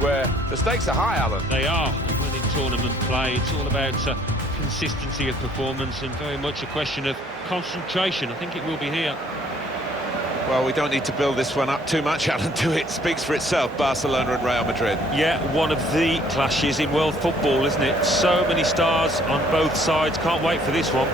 where the stakes are high, Alan. They are. When in tournament play, it's all about consistency of performance and very much a question of concentration. I think it will be here. Well, we don't need to build this one up too much, Alan, do it? Speaks for itself, Barcelona and Real Madrid. Yeah, one of the clashes in world football, isn't it? So many stars on both sides. Can't wait for this one.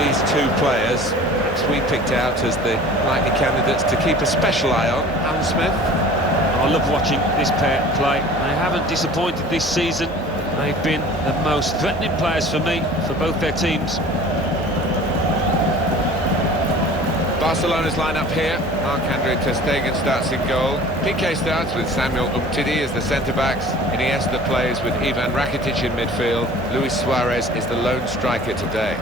These two players, perhaps we picked out as the likely candidates to keep a special eye on. Alan Smith. I love watching this pair play. They haven't disappointed this season. They've been the most threatening players for me, for both their teams. Barcelona's line-up here. Marc-Andre ter Stegen starts in goal. Piqué starts with Samuel Umtiti as the centre-backs. Iniesta plays with Ivan Rakitic in midfield. Luis Suarez is the lone striker today.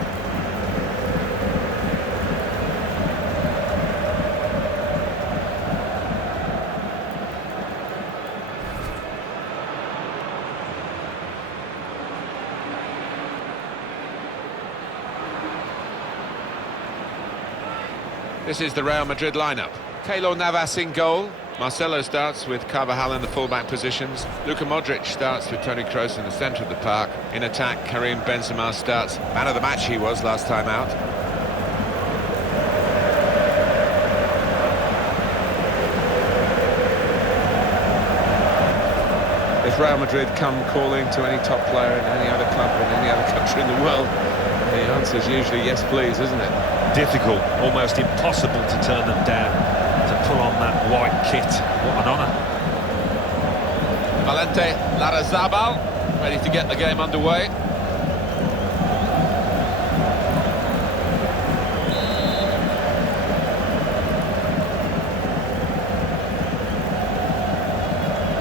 This is the Real Madrid lineup. Keylor Navas in goal. Marcelo starts with Carvajal in the full-back positions. Luka Modric starts with Toni Kroos in the centre of the park. In attack, Karim Benzema starts. Man of the match he was last time out. If Real Madrid come calling to any top player in any other club or in any other country in the world, the answer is usually yes please, isn't it? Difficult, almost impossible to turn them down, to pull on that white kit. What an honour. Valente Larrazabal, ready to get the game underway.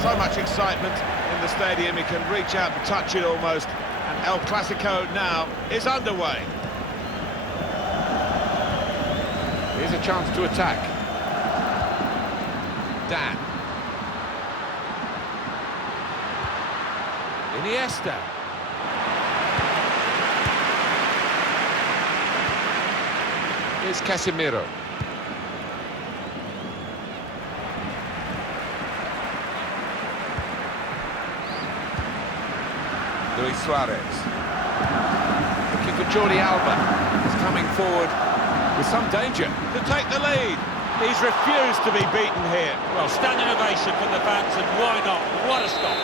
So much excitement in the stadium, he can reach out and touch it almost. And El Clasico now is underway. Here's a chance to attack. Dan. Iniesta. Here's Casemiro. Luis Suarez. Looking for Jordi Alba. He's coming forward with some danger to take the lead. He's refused to be beaten here. Well, standing ovation from the fans, and why not? What a stop.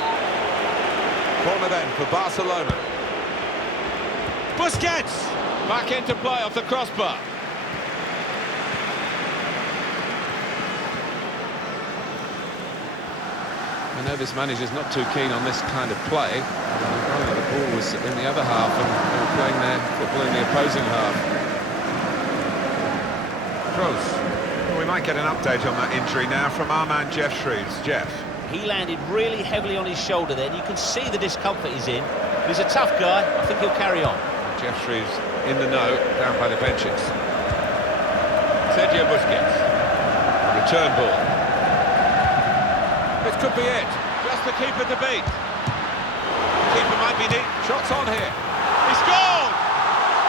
Corner then for Barcelona. Busquets! Back into play off the crossbar. I know this manager's not too keen on this kind of play. The ball was in the other half and they were playing their football in the opposing half. Kroos. Well, we might get an update on that injury now from our man Jeff Shreves. Jeff. He landed really heavily on his shoulder there, and you can see the discomfort he's in. He's a tough guy. I think he'll carry on. Jeff Shreves in the know, down by the benches. Sergio Busquets. Return ball. This could be it. Just the keeper to beat. Keeper might be neat. Shots on here. He scored!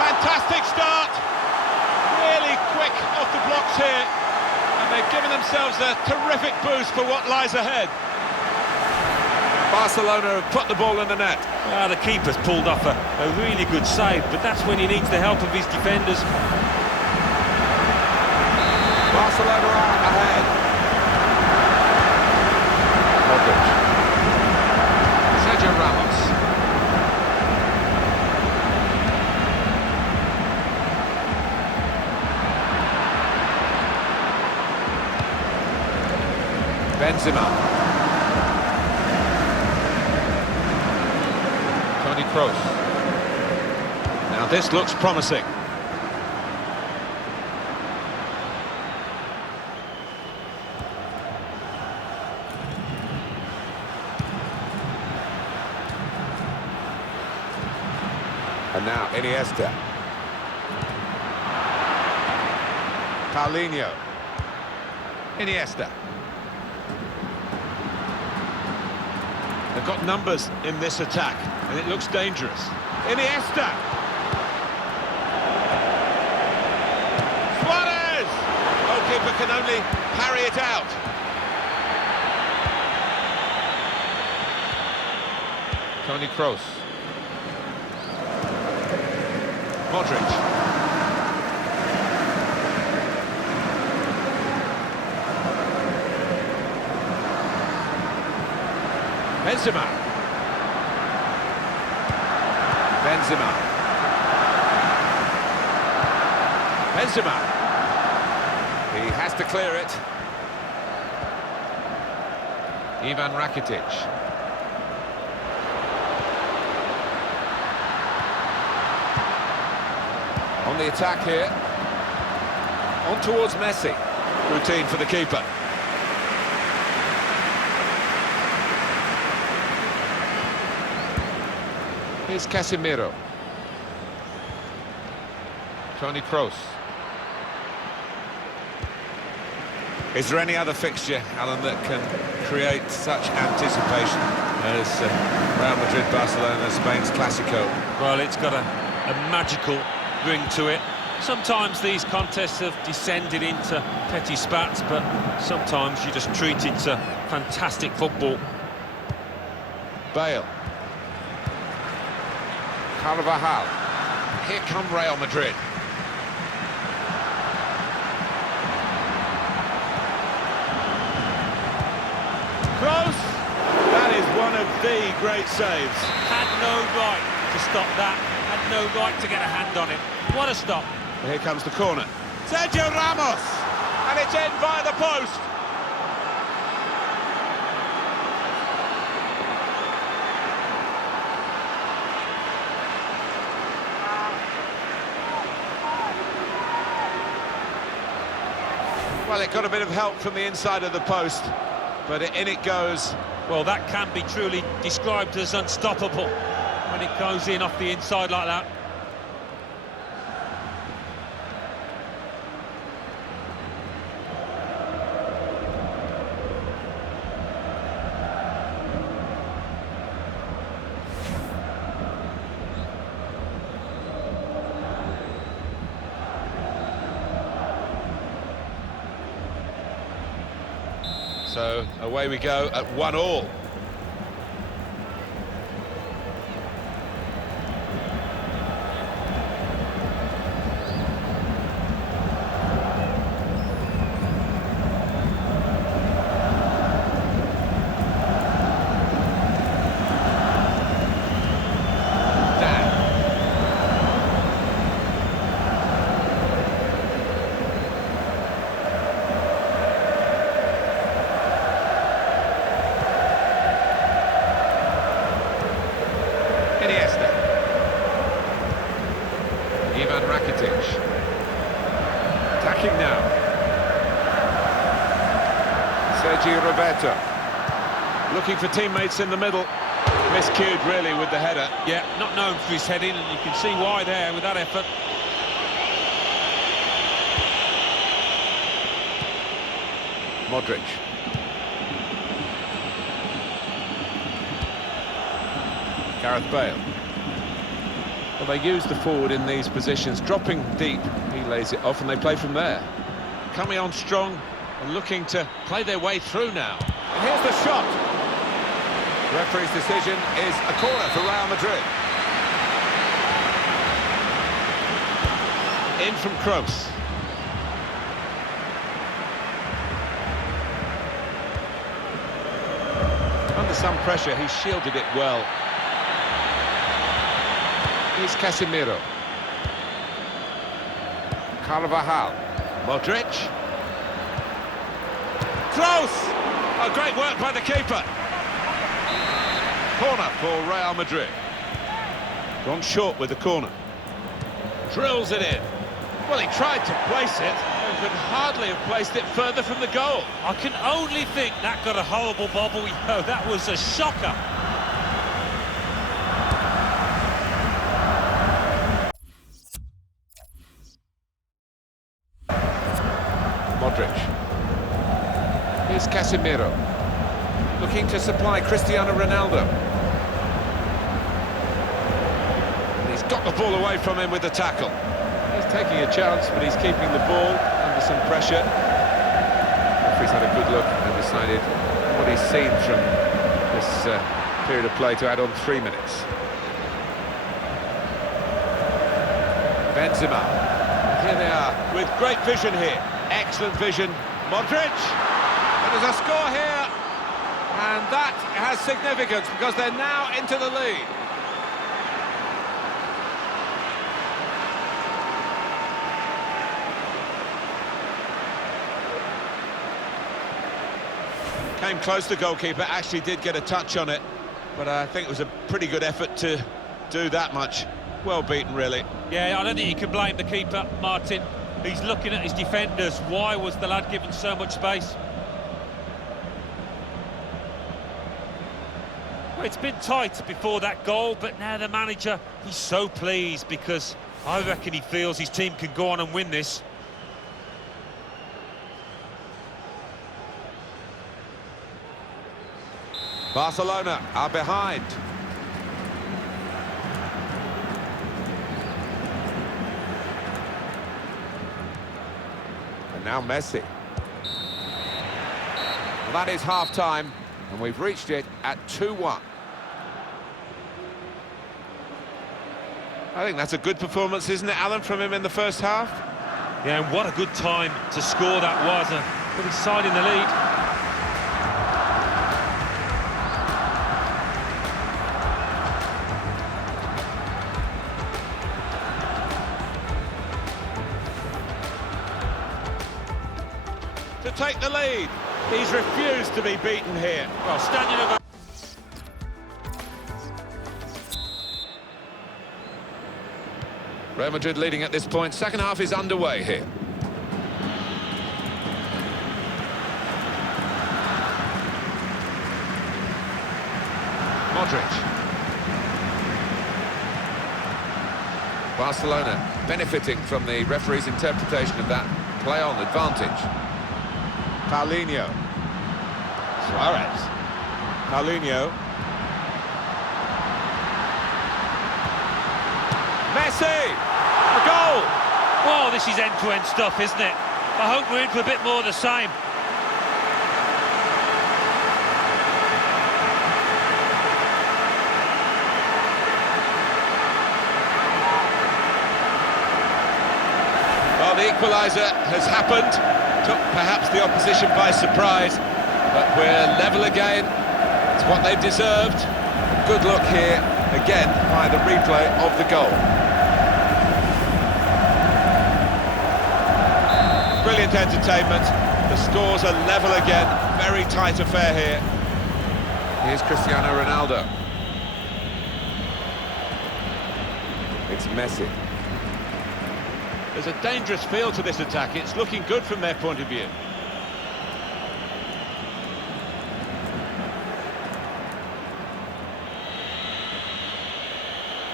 Fantastic start. Really quick off the blocks here. And they've given themselves a terrific boost for what lies ahead. Barcelona have put the ball in the net. The keeper's pulled off a really good save, but that's when he needs the help of his defenders. Barcelona are ahead. Modric. Sergio Ramos. Benzema. Toni Kroos. Now this looks promising. And now Iniesta. Paulinho. Iniesta. They've got numbers in this attack, and it looks dangerous. Iniesta! keeper can only parry it out. Toni Kroos. Modric. Benzema. He has to clear it. Ivan Rakitic. On the attack here. On towards Messi. Routine for the keeper. Here's Casemiro. Toni Kroos. Is there any other fixture, Alan, that can create such anticipation as Real Madrid, Barcelona, Spain's Clásico? Well, it's got a magical ring to it. Sometimes these contests have descended into petty spats, but sometimes you just treat it to fantastic football. Bale. Carvajal. Here come Real Madrid. Kroos. That is one of the great saves. Had no right to stop that. Had no right to get a hand on it. What a stop. And here comes the corner. Sergio Ramos. And it's in via the post. Well, it got a bit of help from the inside of the post, but in it goes. Well, that can be truly described as unstoppable when it goes in off the inside like that. So away we go at 1-1. Ivan Rakitic. Attacking now. Sergio Roberto. Looking for teammates in the middle. Miscued really with the header. Yeah, not known for his heading, and you can see why there with that effort. Modric. Gareth Bale. Well, they use the forward in these positions, dropping deep. He lays it off and they play from there. Coming on strong and looking to play their way through now. And here's the shot. The referee's decision is a corner for Real Madrid. In from Kroos. Under some pressure, he shielded it well. Here's Casemiro. Carvajal. Modric. Kroos! Oh, great work by the keeper. Corner for Real Madrid. Gone short with the corner. Drills it in. Well, he tried to place it, but could hardly have placed it further from the goal. I can only think that got a horrible bobble. Yo, that was a shocker. Modric. Here's Casemiro. Looking to supply Cristiano Ronaldo. And he's got the ball away from him with the tackle. He's taking a chance, but he's keeping the ball under some pressure. referee's had a good look and decided what he's seen from this period of play to add on 3 minutes. Benzema. Here they are, with great vision here. Excellent vision. Modric. And there's a score here. And that has significance because they're now into the lead. Came close, the goalkeeper, actually did get a touch on it, but I think it was a pretty good effort to do that much. Well beaten, really. Yeah, I don't think you can blame the keeper, Martin. He's looking at his defenders. Why was the lad given so much space? Well, it's been tight before that goal, but now the manager, he's so pleased because I reckon he feels his team can go on and win this. Barcelona are behind. And now Messi. Well, that is half-time, and we've reached it at 2-1. I think that's a good performance, isn't it, Alan, from him in the first half? Yeah, and what a good time to score that was. Put his side in the lead. To take the lead. He's refused to be beaten here. Well, standing over. Real Madrid leading at this point. Second half is underway here. Modric. Barcelona benefiting from the referee's interpretation of that play-on advantage. Paulinho. Suarez. Paulinho. Messi! A goal! Oh, this is end-to-end stuff, isn't it? I hope we're in for a bit more of the same. Well, the equaliser has happened. Took perhaps the opposition by surprise, but we're level again. It's what they've deserved. Good look here, again, by the replay of the goal. Brilliant entertainment. The scores are level again. Very tight affair here. Here's Cristiano Ronaldo. It's Messi. There's a dangerous feel to this attack. It's looking good from their point of view.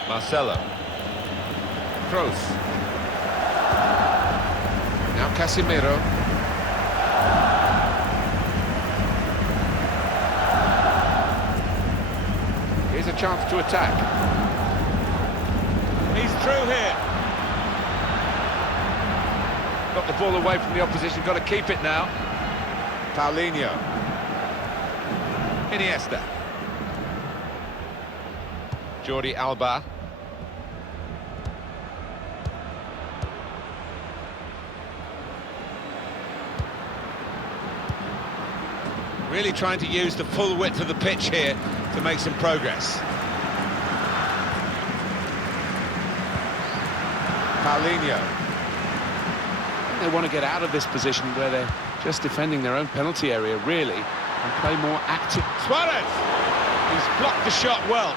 Marcelo. Kroos. Now Casemiro. Here's a chance to attack. He's through here. Got the ball away from the opposition, got to keep it now. Paulinho. Iniesta. Jordi Alba. Really trying to use the full width of the pitch here to make some progress. Paulinho. They want to get out of this position where they're just defending their own penalty area, really, and play more active. Suarez! He's blocked the shot well.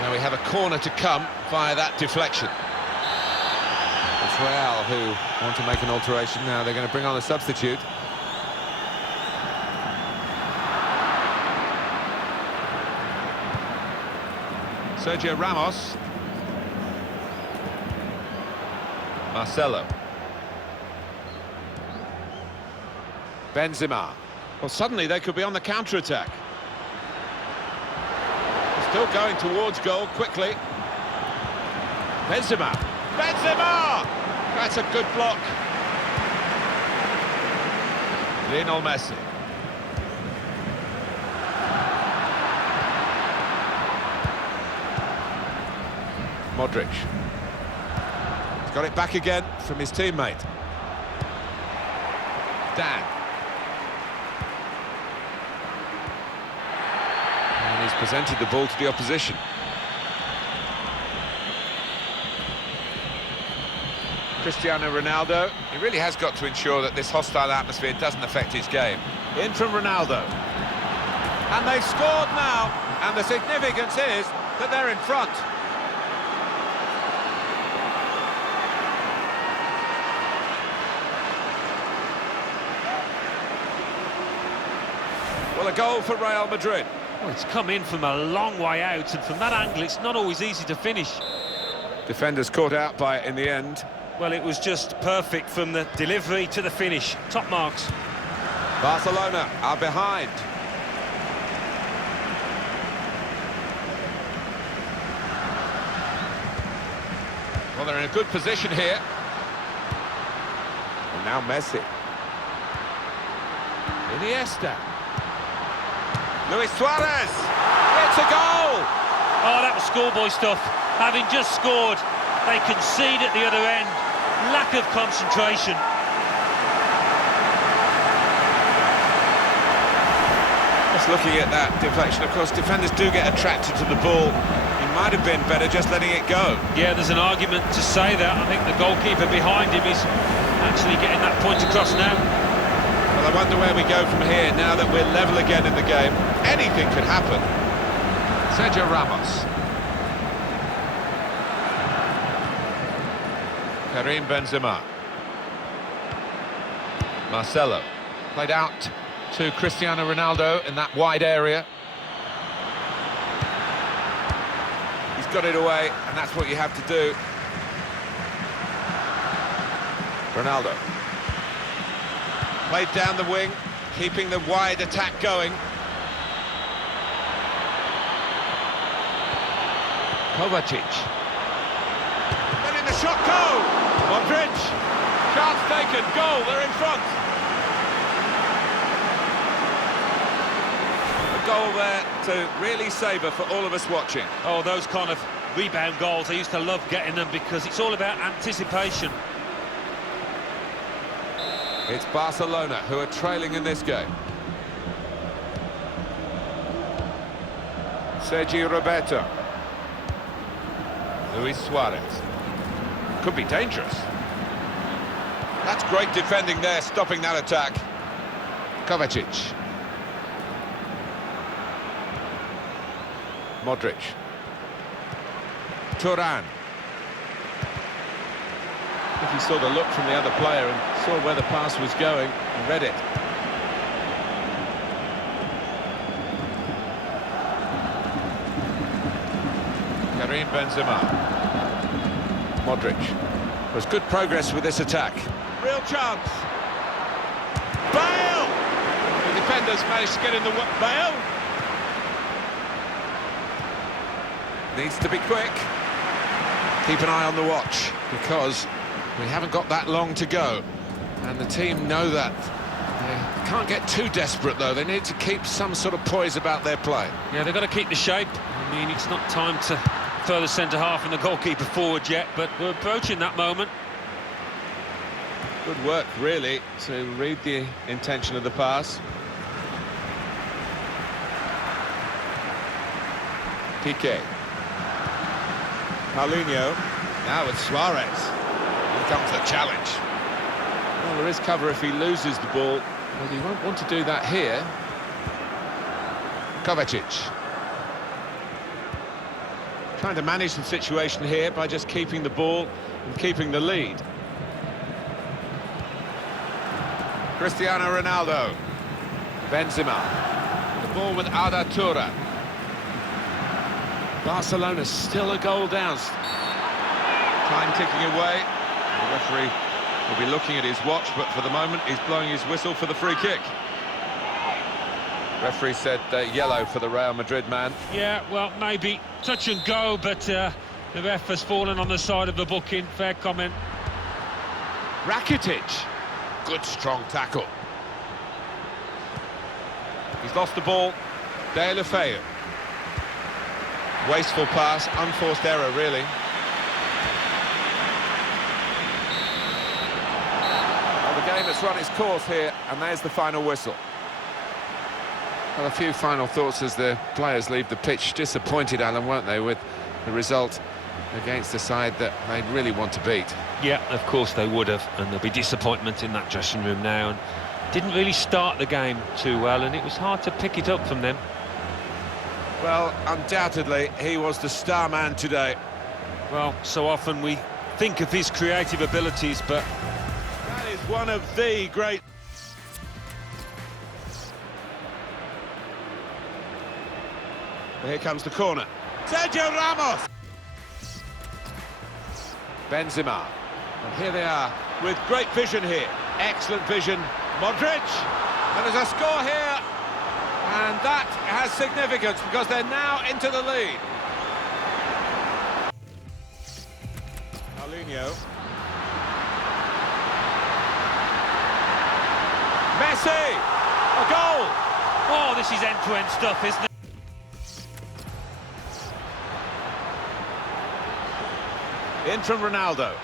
Now we have a corner to come via that deflection. It's Real who want to make an alteration now. They're going to bring on a substitute. Sergio Ramos. Marcelo. Benzema. Well, suddenly they could be on the counter-attack. Still going towards goal quickly. Benzema. Benzema! That's a good block. Lionel Messi. Modric. He's got it back again from his teammate. Dan. And he's presented the ball to the opposition. Cristiano Ronaldo. He really has got to ensure that this hostile atmosphere doesn't affect his game. In from Ronaldo. And they've scored now. And the significance is that they're in front. Well, a goal for Real Madrid. Well, it's come in from a long way out, and from that angle, it's not always easy to finish. Defenders caught out by it in the end. Well, it was just perfect from the delivery to the finish. Top marks. Barcelona are behind. Well, they're in a good position here. And now Messi. Iniesta. Luis Suarez. It's a goal! Oh, that was schoolboy stuff. Having just scored, they concede at the other end. Lack of concentration. Just looking at that deflection, of course, defenders do get attracted to the ball. He might have been better just letting it go. Yeah, there's an argument to say that. I think the goalkeeper behind him is actually getting that point across now. Well, I wonder where we go from here now that we're level again in the game. Anything could happen. Sergio Ramos. Karim Benzema. Marcelo. Played out to Cristiano Ronaldo in that wide area. He's got it away, and that's what you have to do. Ronaldo. Played down the wing, keeping the wide attack going. Kovacic. Letting the shot go! Modric. Chance taken, goal, they're in front. A goal there to really savour for all of us watching. Oh, those kind of rebound goals, I used to love getting them because it's all about anticipation. It's Barcelona who are trailing in this game. Sergi Roberto. Luis Suarez. Could be dangerous. That's great defending there, stopping that attack. Kovacic. Modric. Turan. I think he saw the look from the other player and saw where the pass was going and read it. Karim Benzema. Modric. There's good progress with this attack. Real chance. Bale! The defenders managed to get in the way. Bale! Needs to be quick. Keep an eye on the watch, because we haven't got that long to go. And the team know that. They can't get too desperate, though. They need to keep some sort of poise about their play. Yeah, they've got to keep the shape. I mean, it's not time to further centre-half and the goalkeeper forward yet, but we're approaching that moment. Good work, really, to read the intention of the pass. Piqué. Paulinho. Now it's Suarez. Here comes the challenge. Well, there is cover if he loses the ball, but he won't want to do that here. Kovacic. Trying to manage the situation here by just keeping the ball and keeping the lead. Cristiano Ronaldo. Benzema. The ball with Arda Turan. Barcelona still a goal down. Time ticking away. The referee will be looking at his watch, but for the moment he's blowing his whistle for the free kick. Referee said yellow for the Real Madrid man. Yeah, well, maybe touch and go, but the ref has fallen on the side of the booking. Fair comment. Rakitic. Good strong tackle. He's lost the ball. De La Feu. Wasteful pass, unforced error, really. Well, the game has run its course here, and there's the final whistle. Well, a few final thoughts as the players leave the pitch. Disappointed, Alan, weren't they, with the result against the side that they really want to beat? Yeah, of course they would have, and there'll be disappointment in that dressing room now. And didn't really start the game too well, and it was hard to pick it up from them. Well, undoubtedly, he was the star man today. Well, so often we think of his creative abilities, but That is one of the great... Here comes the corner. Sergio Ramos! Benzema. And here they are, with great vision here. Excellent vision. Madrid. And there's a score here. And that has significance because they're now into the lead. Paulinho. Messi! A goal! oh, this is end-to-end stuff, isn't it? In from Ronaldo.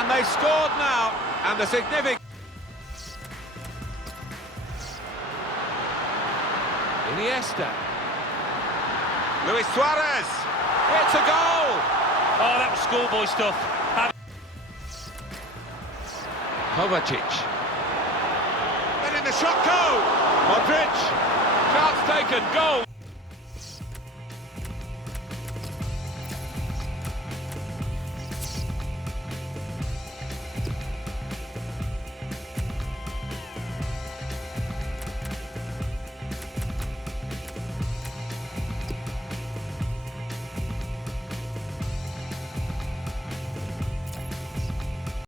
And they've scored now. And the significant... Iniesta. Luis Suarez. It's a goal! Oh, that was schoolboy stuff. Kovacic. Letting the shot go! Modric. Chance taken, goal!